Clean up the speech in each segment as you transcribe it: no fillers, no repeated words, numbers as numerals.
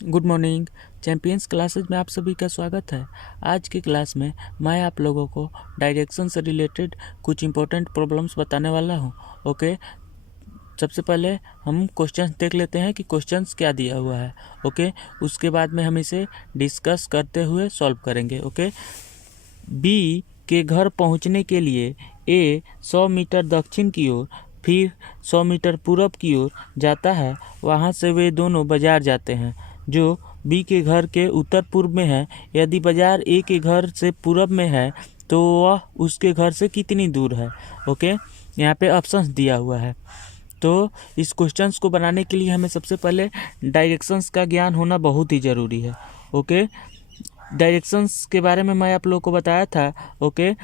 Good morning. Champions classes में आप सभी का स्वागत है। आज की क्लास में मैं आप लोगों को डायरेक्शन से रिलेटेड कुछ इंपॉर्टेंट प्रॉब्लम्स बताने वाला हूं। ओके, सबसे पहले हम क्वेश्चंस देख लेते हैं कि क्वेश्चंस क्या दिया हुआ है। ओके, उसके बाद में हम इसे डिस्कस करते हुए सॉल्व करेंगे। ओके, बी के घर पहुंचने के लिए ए 100 मीटर दक्षिण की ओर फिर 100 मीटर पूरब की ओर जाता है। वहां से वे दोनों बाजार जाते हैं जो बी के घर के उत्तर पूर्व में है। यदि बाजार ए के घर से पूरब में है तो वह उसके घर से कितनी दूर है। ओके, यहाँ पे ऑप्शंस दिया हुआ है। तो इस क्वेश्चंस को बनाने के लिए हमें सबसे पहले डायरेक्शंस का ज्ञान होना बहुत ही ज़रूरी है। ओके, डायरेक्शंस के बारे में मैं आप लोगों को बताया था। ओके,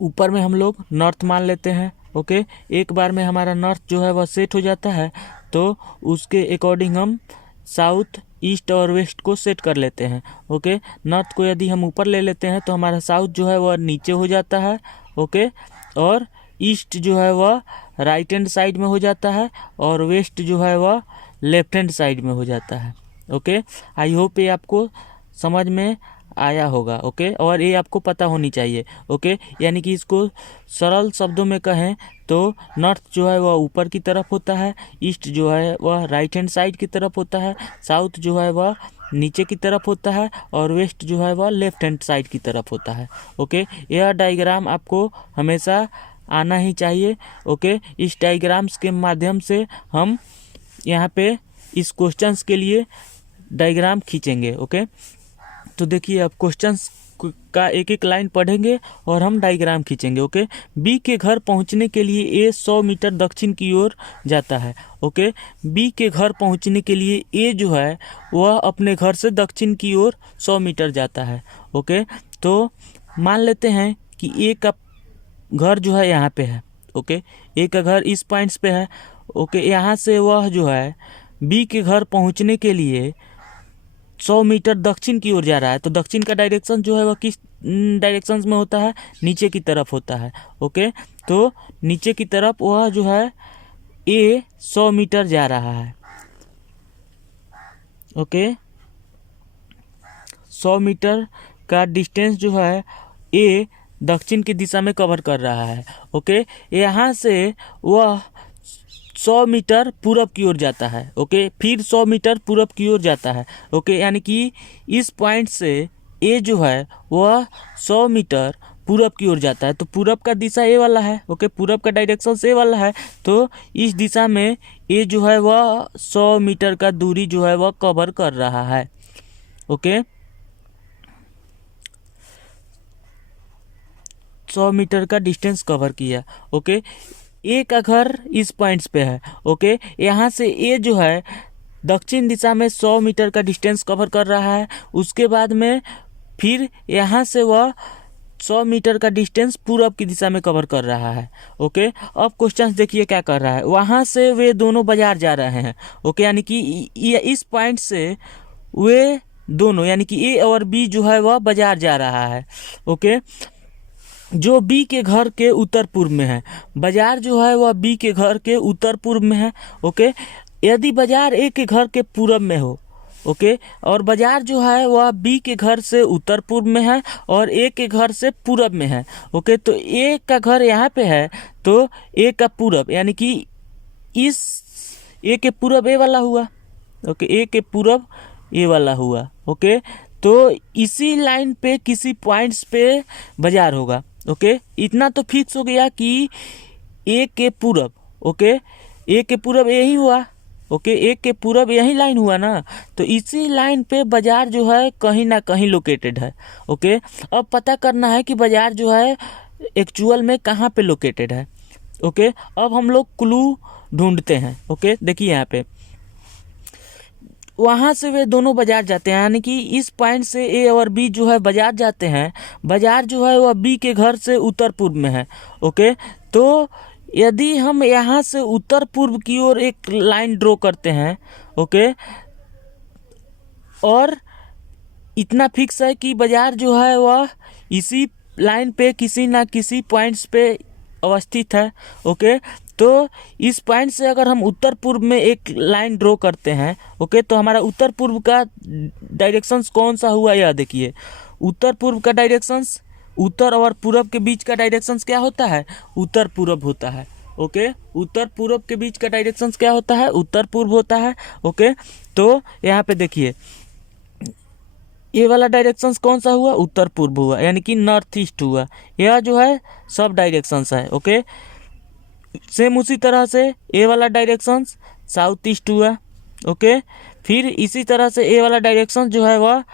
ऊपर में हम लोग नॉर्थ मान लेते हैं। ओके, एक बार में हमारा नॉर्थ जो है वह सेट हो जाता है तो उसके अकॉर्डिंग हम साउथ, ईस्ट और वेस्ट को सेट कर लेते हैं। ओके, नॉर्थ को यदि हम ऊपर ले लेते हैं तो हमारा साउथ जो है वह नीचे हो जाता है। ओके, और ईस्ट जो है वह राइट हैंड साइड में हो जाता है और वेस्ट जो है वह लेफ्ट हैंड साइड में हो जाता है। ओके, आई होप ये आपको समझ में आया होगा। ओके, और ये आपको पता होनी चाहिए। ओके, यानी कि इसको सरल शब्दों में कहें तो नॉर्थ जो है वह ऊपर की तरफ होता है, ईस्ट जो है वह राइट हैंड साइड की तरफ होता है, साउथ जो है वह नीचे की तरफ होता है और वेस्ट जो है वह लेफ्ट हैंड साइड की तरफ होता है। ओके, यह डायग्राम आपको हमेशा आना ही चाहिए। ओके, इस डायग्राम्स के माध्यम से हम यहाँ पे इस क्वेश्चंस के लिए डायग्राम खींचेंगे। ओके, तो देखिए अब क्वेश्चंस का एक एक लाइन पढ़ेंगे और हम डायग्राम खींचेंगे। ओके, बी के घर पहुंचने के लिए ए 100 मीटर दक्षिण की ओर जाता है। ओके, बी के घर पहुंचने के लिए ए जो है वह अपने घर से दक्षिण की ओर 100 मीटर जाता है। ओके, तो मान लेते हैं कि ए का घर जो है यहाँ पे है। ओके, ए का घर इस पॉइंट्स पे है। ओके, यहाँ से वह जो है बी के घर पहुंचने के लिए 100 मीटर दक्षिण की ओर जा रहा है। तो दक्षिण का डायरेक्शन जो है वह किस डायरेक्शन में होता है? नीचे की तरफ होता है। ओके, तो नीचे की तरफ वह जो है ए 100 मीटर जा रहा है। ओके, 100 मीटर का डिस्टेंस जो है ए दक्षिण की दिशा में कवर कर रहा है। ओके, यहाँ से वह 100 मीटर पूरब की ओर जाता है। ओके, फिर 100 मीटर पूरब की ओर जाता है। ओके, यानी कि इस पॉइंट से ए जो है वह 100 मीटर पूरब की ओर जाता है। तो पूरब का दिशा ए वाला है। ओके, पूरब का डायरेक्शन ए वाला है। तो इस दिशा में ए जो है वह 100 मीटर का दूरी जो है वह कवर कर रहा है। ओके, 100 मीटर का डिस्टेंस कवर किया। ओके, ए का घर इस पॉइंट्स पे है। ओके, यहाँ से ए जो है दक्षिण दिशा में 100 मीटर का डिस्टेंस कवर कर रहा है। उसके बाद में फिर यहाँ से वह 100 मीटर का डिस्टेंस पूरब की दिशा में कवर कर रहा है। ओके, अब क्वेश्चन देखिए क्या कर रहा है। वहाँ से वे दोनों बाजार जा रहे हैं। ओके, यानी कि इस पॉइंट से वे दोनों यानी कि ए और बी जो है वह बाजार जा रहा है। ओके, जो बी के घर के उत्तर पूर्व में है। बाजार जो है वह बी के घर के उत्तर पूर्व में है। ओके, यदि बाजार ए के घर के पूरब में हो, ओके, और बाजार जो है वह बी के घर से उत्तर पूर्व में है और ए के घर से पूरब में है। ओके, तो ए का घर यहाँ पे है तो ए का पूरब यानी कि इस ए के पूरब ए वाला हुआ। ओके, ए के पूरब ए वाला हुआ। ओके, तो इसी लाइन पे किसी पॉइंट्स पे बाजार होगा। ओके, इतना तो फिक्स हो गया कि ए के पूरब, ओके, ए के पूरब यही हुआ। ओके, ए के पूरब यही लाइन हुआ ना, तो इसी लाइन पे बाजार जो है कहीं ना कहीं लोकेटेड है। ओके, अब पता करना है कि बाजार जो है एक्चुअल में कहाँ पे लोकेटेड है। ओके, अब हम लोग क्लू ढूंढते हैं। ओके, देखिए यहाँ पे वहाँ से वे दोनों बाजार जाते हैं, यानी कि इस पॉइंट से ए और बी जो है बाजार जाते हैं। बाजार जो है वह बी के घर से उत्तर पूर्व में है। ओके, तो यदि हम यहाँ से उत्तर पूर्व की ओर एक लाइन ड्रॉ करते हैं, ओके, और इतना फिक्स है कि बाजार जो है वह इसी लाइन पे किसी ना किसी पॉइंट्स पे अवस्थित है। ओके, तो इस पॉइंट से अगर हम उत्तर पूर्व में एक लाइन ड्रॉ करते हैं, ओके, तो हमारा उत्तर पूर्व का डायरेक्शंस कौन सा हुआ, यह देखिए। उत्तर पूर्व का डायरेक्शंस, उत्तर और पूरब के बीच का डायरेक्शंस क्या होता है, उत्तर पूरब होता है। ओके, उत्तर पूरब के बीच का डायरेक्शंस क्या होता है, उत्तर पूर्व होता है। ओके, तो यहाँ पे देखिए ये वाला डायरेक्शंस कौन सा हुआ, उत्तर पूर्व हुआ, यानी कि नॉर्थ ईस्ट हुआ। यह जो है सब डायरेक्शंस है। ओके, सेम उसी तरह से ए वाला डायरेक्शंस साउथ ईस्ट हुआ। ओके, फिर इसी तरह से ए वाला डायरेक्शन जो है वह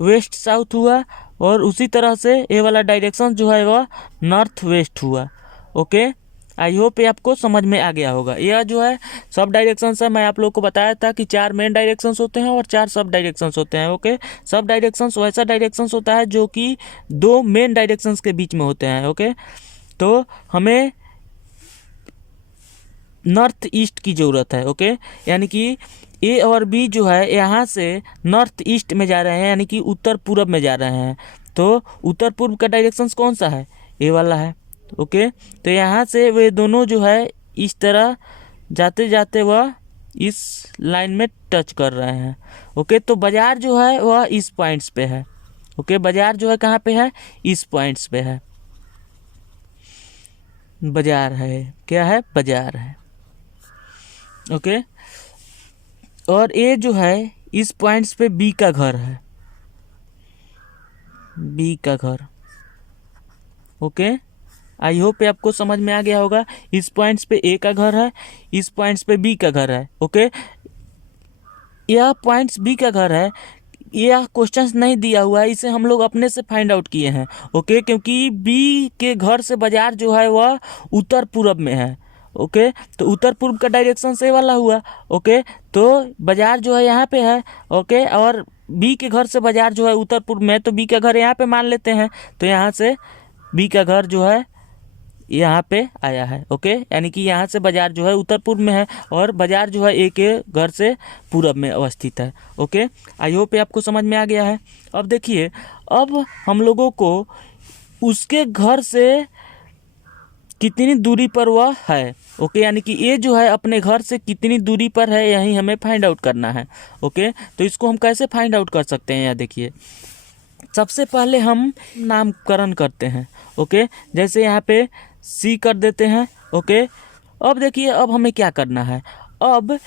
वेस्ट साउथ हुआ, और उसी तरह से ए वाला डायरेक्शन जो है वह नॉर्थ वेस्ट हुआ। ओके, आई होप ये आपको समझ में आ गया होगा। यह जो है सब डायरेक्शंस है। मैं आप लोग को बताया था कि 4 मेन डायरेक्शंस होते हैं और 4 सब डायरेक्शंस होते हैं। ओके, सब डायरेक्शंस वैसा डायरेक्शंस होता है जो कि 2 मेन डायरेक्शंस के बीच में होते हैं। ओके, तो हमें नॉर्थ ईस्ट की ज़रूरत है। ओके, यानी कि ए और बी जो है यहाँ से नॉर्थ ईस्ट में जा रहे हैं, यानी कि उत्तर पूरब में जा रहे हैं। तो उत्तर पूर्व का डायरेक्शंस कौन सा है, ए वाला है। ओके, तो यहाँ से वे दोनों जो है इस तरह जाते जाते वह इस लाइन में टच कर रहे हैं। ओके, तो बाजार जो है वह इस पॉइंट्स पे है। ओके, बाजार जो है कहाँ पे है, इस पॉइंट्स पे है। बाजार है, क्या है, बाजार है। ओके, और ए जो है इस पॉइंट्स पे बी का घर है, बी का घर। ओके, आई होप ये आपको समझ में आ गया होगा। इस पॉइंट्स पे ए का घर है, इस पॉइंट्स पे बी का घर है। ओके, यह पॉइंट्स बी का घर है, यह क्वेश्चंस नहीं दिया हुआ है, इसे हम लोग अपने से फाइंड आउट किए हैं। ओके, क्योंकि बी के घर से बाजार जो है वह उत्तर पूरब में है। ओके, तो उत्तर पूर्व का डायरेक्शन से वाला हुआ। ओके, तो बाजार जो है यहाँ पे है। ओके, और बी के घर से बाजार जो है उत्तर पूर्व में, तो बी का घर यहाँ पे मान लेते हैं। तो यहाँ से बी का घर जो है यहाँ पे आया है। ओके, यानी कि यहाँ से बाजार जो है उत्तर पूर्व में है और बाजार जो है ए के घर से पूरब में अवस्थित है। ओके, आई होप ये आपको समझ में आ गया है। अब देखिए, अब हम लोगों को उसके घर से कितनी दूरी पर वह है। ओके, यानी कि ए जो है अपने घर से कितनी दूरी पर है, यही हमें फाइंड आउट करना है। ओके, तो इसको हम कैसे फाइंड आउट कर सकते हैं, यह देखिए। सबसे पहले हम नामकरण करते हैं। ओके, जैसे यहाँ पे सी कर देते हैं। ओके, अब देखिए, अब हमें क्या करना है, अब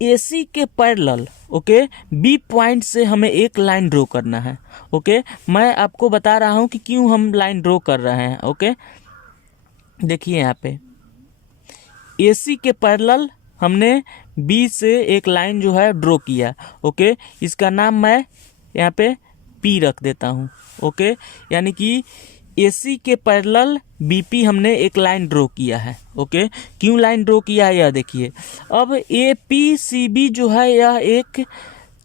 AC के पैरेलल, ओके, बी पॉइंट से हमें एक लाइन ड्रॉ करना है। ओके, मैं आपको बता रहा हूँ कि क्यों हम लाइन ड्रॉ कर रहे हैं। ओके, देखिए यहाँ पे AC के पैरेलल हमने बी से एक लाइन जो है ड्रॉ किया। ओके, इसका नाम मैं यहाँ पे P रख देता हूँ। ओके, यानी कि AC के पैरेलल BP हमने एक लाइन ड्रॉ किया है। ओके, क्यों लाइन ड्रॉ किया है यह देखिए। अब APCB जो है यह एक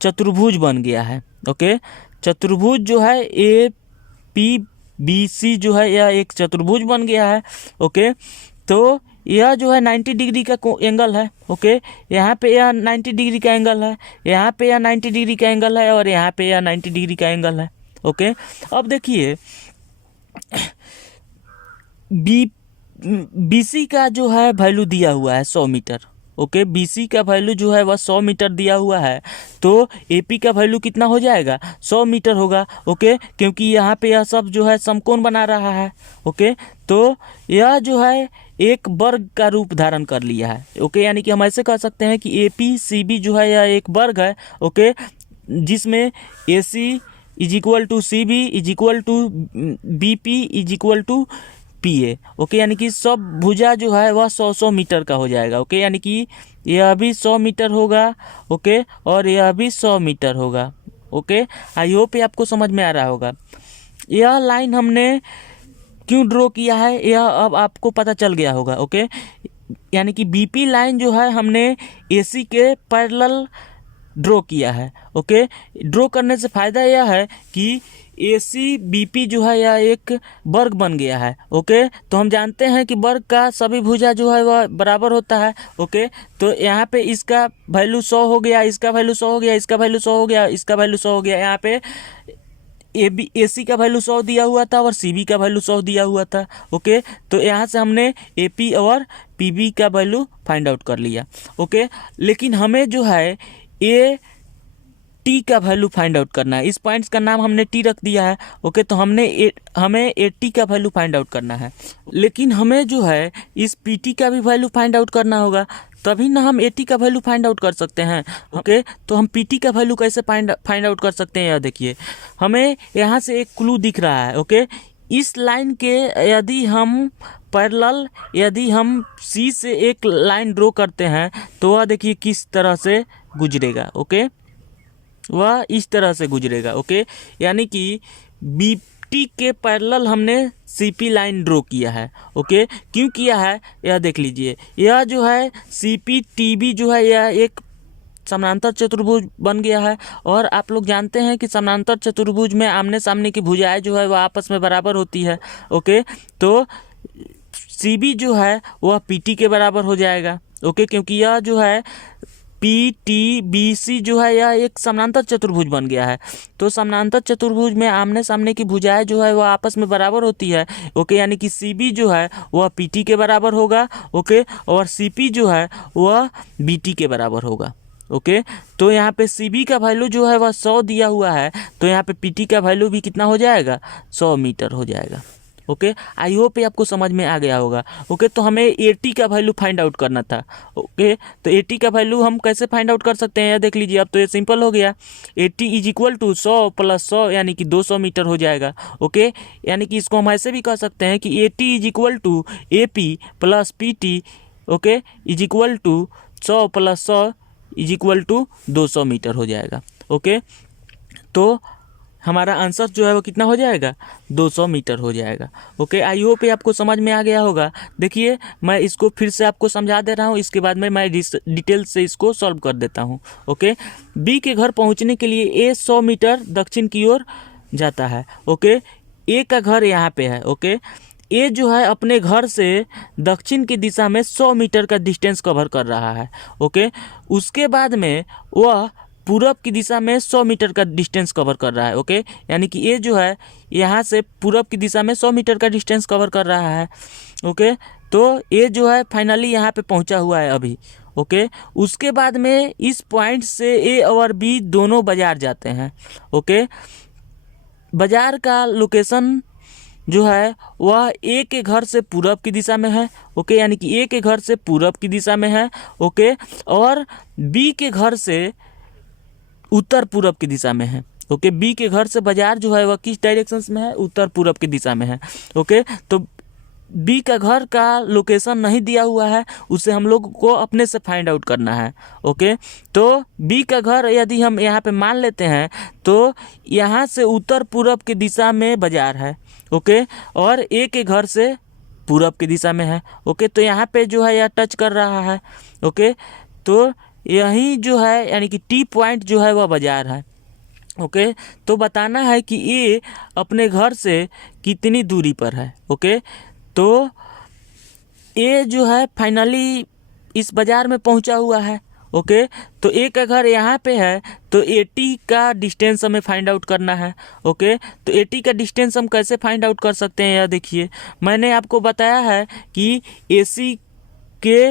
चतुर्भुज बन गया है। ओके, चतुर्भुज जो है APBC जो है यह एक चतुर्भुज बन गया है। ओके, तो यह जो है 90 डिग्री का एंगल है। ओके, यहाँ पे यह 90 डिग्री का एंगल है, यहाँ पे यह 90 डिग्री का एंगल है, और यहाँ पे यह 90 डिग्री का एंगल है। ओके, अब देखिए BC का जो है वैल्यू दिया हुआ है 100 मीटर। ओके, BC का वैल्यू जो है वह 100 मीटर दिया हुआ है, तो AP का वैल्यू कितना हो जाएगा, 100 मीटर होगा। ओके, क्योंकि यहाँ पे यह सब जो है समकोण बना रहा है। ओके, तो यह जो है एक वर्ग का रूप धारण कर लिया है। ओके, यानी कि हम ऐसे कह सकते हैं कि APCB जो है यह एक वर्ग है। ओके, जिसमें AC is equal to CB is equal to BP is equal to PA। Okay, यानी कि सब भुजा जो है वह 100 मीटर का हो जाएगा। ओके, यानी कि यह भी 100 मीटर होगा। ओके, और यह भी 100 मीटर होगा। ओके, आई होप ये आपको समझ में आ रहा होगा। यह लाइन हमने क्यों ड्रॉ किया है यह अब आपको पता चल गया होगा। ओके, यानी कि BP लाइन जो है हमने AC के पैरेलल ड्रॉ किया है। ओके, ड्रॉ करने से फ़ायदा यह है कि ACBP जो है यह एक वर्ग बन गया है। ओके, तो हम जानते हैं कि वर्ग का सभी भुजा जो है वह बराबर होता है। ओके, तो यहाँ पे इसका वैल्यू 100 हो गया, इसका वैल्यू 100 हो गया, इसका वैल्यू 100 हो गया, इसका वैल्यू 100 हो गया। यहाँ पे ए सी का वैल्यू 100 दिया हुआ था और सी बी का वैल्यू 100 दिया हुआ था। ओके, तो यहाँ से हमने ए पी और पी बी का वैल्यू फाइंड आउट कर लिया। ओके, लेकिन हमें जो है ए टी का वैल्यू फाइंड आउट करना है। इस पॉइंट्स का नाम हमने टी रख दिया है। ओके, तो हमें ए टी का वैल्यू फाइंड आउट करना है, लेकिन हमें जो है इस पी टी का भी वैल्यू फाइंड आउट करना होगा, तभी ना हम ए टी का वैल्यू फाइंड आउट कर सकते हैं। ओके, तो हम पी टी का वैल्यू कैसे फाइंड आउट कर सकते हैं, यह देखिए हमें यहाँ से एक क्लू दिख रहा है। ओके, इस लाइन के यदि हम पैरेलल यदि हम सी से एक लाइन ड्रॉ करते हैं तो वह देखिए किस तरह से गुजरेगा। ओके, वह इस तरह से गुजरेगा। ओके, यानी कि बी टी के पैरेलल हमने सी पी लाइन ड्रॉ किया है। ओके, क्यों किया है यह देख लीजिए। यह जो है सी पी टी बी जो है यह एक समानांतर चतुर्भुज बन गया है, और आप लोग जानते हैं कि समानांतर चतुर्भुज में आमने सामने की भुजाएं जो है वह आपस में बराबर होती है। ओके, तो सी बी जो है वह पी टी के बराबर हो जाएगा। ओके, क्योंकि यह जो है पी टी बी सी जो है यह एक समानांतर चतुर्भुज बन गया है। तो समानांतर चतुर्भुज में आमने सामने की भुजाएं जो है वह आपस में बराबर होती है। ओके, यानी कि सी बी जो है वह पी टी के बराबर होगा। ओके, और सी पी जो है वह बी टी के बराबर होगा। ओके, तो यहाँ पे सी बी का वैल्यू जो है वह 100 दिया हुआ है, तो यहाँ पे पी टी का वैल्यू भी कितना हो जाएगा, 100 मीटर हो जाएगा। ओके, आई होप ये आपको समझ में आ गया होगा। ओके, तो हमें ए टी का वैल्यू फाइंड आउट करना था। ओके, तो ए टी का वैल्यू हम कैसे फाइंड आउट कर सकते हैं, यह देख लीजिए। अब तो ये सिंपल हो गया। A T is equal to 100 plus 100 यानी कि 200 मीटर हो जाएगा। ओके, यानी कि इसको हम ऐसे भी कह सकते हैं कि A T is equal to A P plus P T. Okay, is equal to 100 plus 100 is equal to 200 metre हो जाएगा। ओके, तो हमारा आंसर जो है वो कितना हो जाएगा, 200 मीटर हो जाएगा। ओके, आई होप ये आपको समझ में आ गया होगा। देखिए मैं इसको फिर से आपको समझा दे रहा हूँ, इसके बाद में मैं डिटेल से इसको सॉल्व कर देता हूँ। ओके, बी के घर पहुँचने के लिए ए 100 मीटर दक्षिण की ओर जाता है। ओके, ए का घर यहाँ पे है। ओके, ए जो है अपने घर से दक्षिण की दिशा में 100 मीटर का डिस्टेंस कवर कर रहा है। ओके, उसके बाद में वह पूरब की दिशा में 100 मीटर का डिस्टेंस कवर कर रहा है। ओके, यानी कि ए जो है यहाँ से पूरब की दिशा में 100 मीटर का डिस्टेंस कवर कर रहा है। ओके, तो ए जो है फाइनली यहाँ पे पहुँचा हुआ है अभी। ओके, उसके बाद में इस पॉइंट से ए और बी दोनों बाजार जाते हैं। ओके, बाजार का लोकेशन जो है वह ए के घर से पूरब की दिशा में है। ओके, यानी कि ए के घर से पूरब की दिशा में है। ओके, और बी के घर से उत्तर पूरब की दिशा में है। ओके, बी के घर से बाजार जो है वह किस डायरेक्शन में है, उत्तर पूरब की दिशा में है। ओके, तो बी का घर का लोकेशन नहीं दिया हुआ है, उसे हम लोग को अपने से फाइंड आउट करना है। ओके, तो बी का घर यदि हम यहाँ पे मान लेते हैं तो यहाँ से उत्तर पूरब की दिशा में बाजार है। ओके, और ए के घर से पूरब की दिशा में है। ओके, तो यहाँ पे जो है यह टच कर रहा है। ओके, तो यही जो है यानी कि टी पॉइंट जो है वह बाजार है। ओके, तो बताना है कि ए अपने घर से कितनी दूरी पर है। ओके, तो ए जो है फाइनली इस बाजार में पहुंचा हुआ है। ओके, तो ए का घर यहाँ पे है, तो ए टी का डिस्टेंस हमें फाइंड आउट करना है। ओके, तो ए टी का डिस्टेंस हम कैसे फाइंड आउट कर सकते हैं, यह देखिए मैंने आपको बताया है कि ए सी के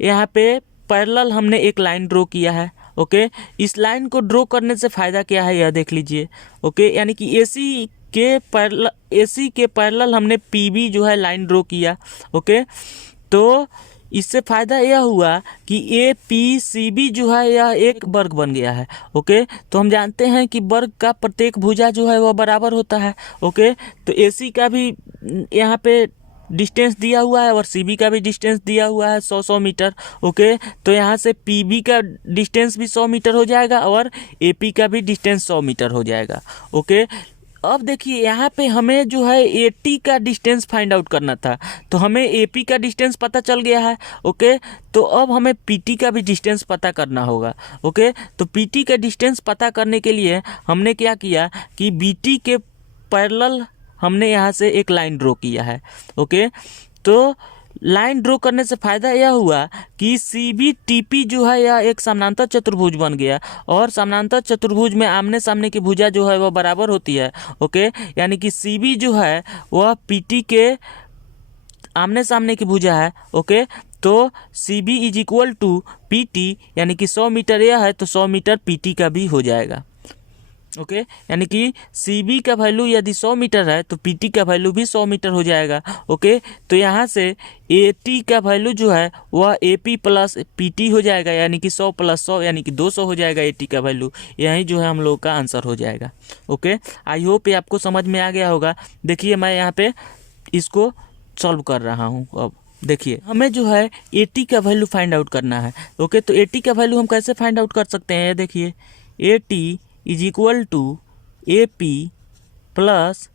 यहाँ पे पैरेलल हमने एक लाइन ड्रॉ किया है। ओके, इस लाइन को ड्रॉ करने से फ़ायदा क्या है यह देख लीजिए। ओके, यानी कि ए सी के पैरेलल हमने पी बी जो है लाइन ड्रॉ किया। ओके, तो इससे फ़ायदा यह हुआ कि ए पी सी बी जो है यह एक वर्ग बन गया है। ओके, तो हम जानते हैं कि वर्ग का प्रत्येक भुजा जो है वह बराबर होता है। ओके, तो ए सी का भी यहाँ पे डिस्टेंस दिया हुआ है और सी बी का भी डिस्टेंस दिया हुआ है 100 मीटर। ओके, तो यहाँ से पी बी का डिस्टेंस भी 100 मीटर हो जाएगा और ए पी का भी डिस्टेंस 100 मीटर हो जाएगा। ओके, अब देखिए यहाँ पे हमें जो है ए टी का डिस्टेंस फाइंड आउट करना था, तो हमें ए पी का डिस्टेंस पता चल गया है। ओके, तो अब हमें पी टी का भी डिस्टेंस पता करना होगा। ओके, तो पी टी का डिस्टेंस पता करने के लिए हमने क्या किया कि बी टी के पैरेलल हमने यहाँ से एक लाइन ड्रॉ किया है। ओके, तो लाइन ड्रॉ करने से फायदा यह हुआ कि सी बी टी पी जो है यह एक समानांतर चतुर्भुज बन गया, और समानांतर चतुर्भुज में आमने सामने की भुजा जो है वह बराबर होती है। ओके, यानी कि सी बी जो है वह पी टी के आमने सामने की भुजा है। ओके, तो C B is equal to P T, यानी कि 100 मीटर यह है तो 100 मीटर पी टी का भी हो जाएगा। ओके, यानी कि सी बी का वैल्यू यदि 100 मीटर है तो पी टी का वैल्यू भी 100 मीटर हो जाएगा। ओके, तो यहाँ से ए टी का वैल्यू जो है वह ए पी प्लस पी टी हो जाएगा, यानी कि 100 प्लस 100 यानी कि 200 हो जाएगा ए टी का वैल्यू। यही जो है हम लोग का आंसर हो जाएगा। ओके, आई होप ये आपको समझ में आ गया होगा। देखिए मैं यहाँ पे इसको सॉल्व कर रहा हूँ। अब देखिए हमें जो है ए टी का वैल्यू फाइंड आउट करना है। ओके, तो ए टी का वैल्यू हम कैसे फाइंड आउट कर सकते हैं, देखिए A T is equal to A P plus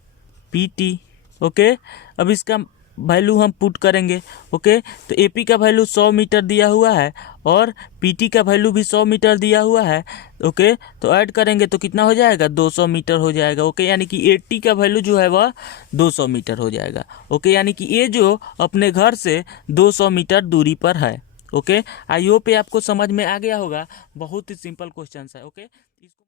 P T. Okay, अब इसका वैल्यू हम पुट करेंगे। ओके, तो ए पी का वैल्यू 100 मीटर दिया हुआ है और पी टी का वैल्यू भी 100 मीटर दिया हुआ है। ओके, तो ऐड करेंगे तो कितना हो जाएगा, 200 मीटर हो जाएगा। ओके, यानी कि ए टी का वैल्यू जो है वह 200 मीटर हो जाएगा। ओके, यानी कि ये जो अपने घर से 200 मीटर दूरी पर है। ओके, आई होप ये आपको समझ में आ गया होगा। बहुत ही सिंपल क्वेश्चन है। ओके, इसको